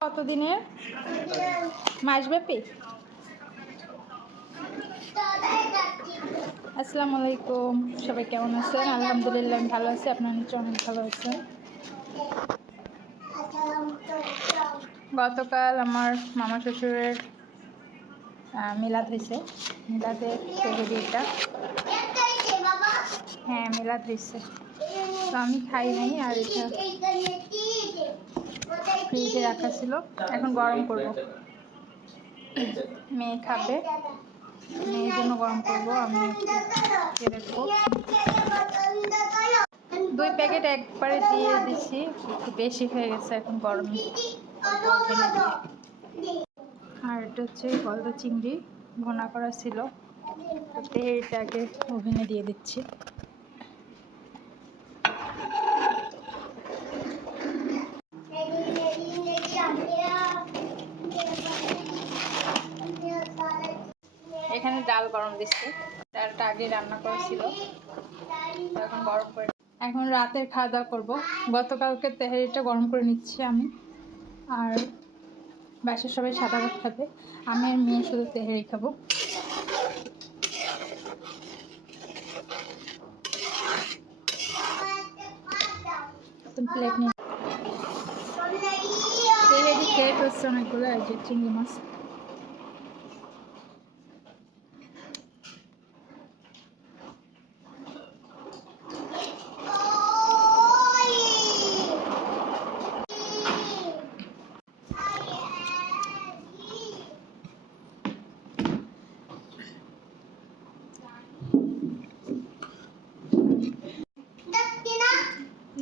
কতদিনের? মাসব্যাপী? আসসালামু আলাইকুম সবাই কেমন আছেন? আলহামদুলিল্লাহ, আমি ভালো আছি। আপনার নিশ্চয় অনেক ভালো আছেন। গতকাল আমার মামা শ্বশুরের মিলাদ হয়েছে মিলাদে তেহেরিটা হ্যাঁ মিলাদ হয়েছে তো আমি খাই নাই আর এটা ফ্রিজে রাখা ছিল। এখন গরম করব। মেয়ে খাবে। মেয়ের জন্য গরম করব। আমি একটু দেখব। দুই প্যাকেট একবারে দিয়ে দিচ্ছি একটু বেশি হয়ে গেছে এখন গরমে। আর এটা হচ্ছে গলদা চিংড়ি। ভোনা করা ছিল। তেলটাকে ওভেনে দিয়ে দিচ্ছি। এখানে ডাল গরম দিচ্ছে। ডালটা আগে রান্না করেছিল। এখন গরম করে এখন রাতের খাওয়া দাওয়া করব। গতকালকে তেহারিটা গরম করে নিচ্ছি আমি। আর বাসার সবাই সাদা ভাত খাবে। আমি আর মেয়ে শুধু তেহারি খাব। প্লেট নিয়ে তেহারি খেয়ে অনেকগুলো চিংড়ি মাছ।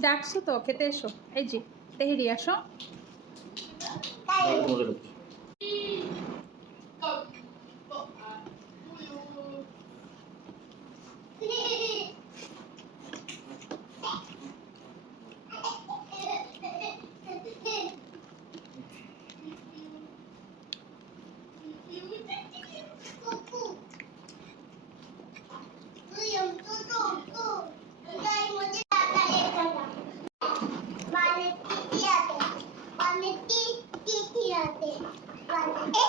ডাকছো তো খেতে এসো। এই যে তেহেরি আসো।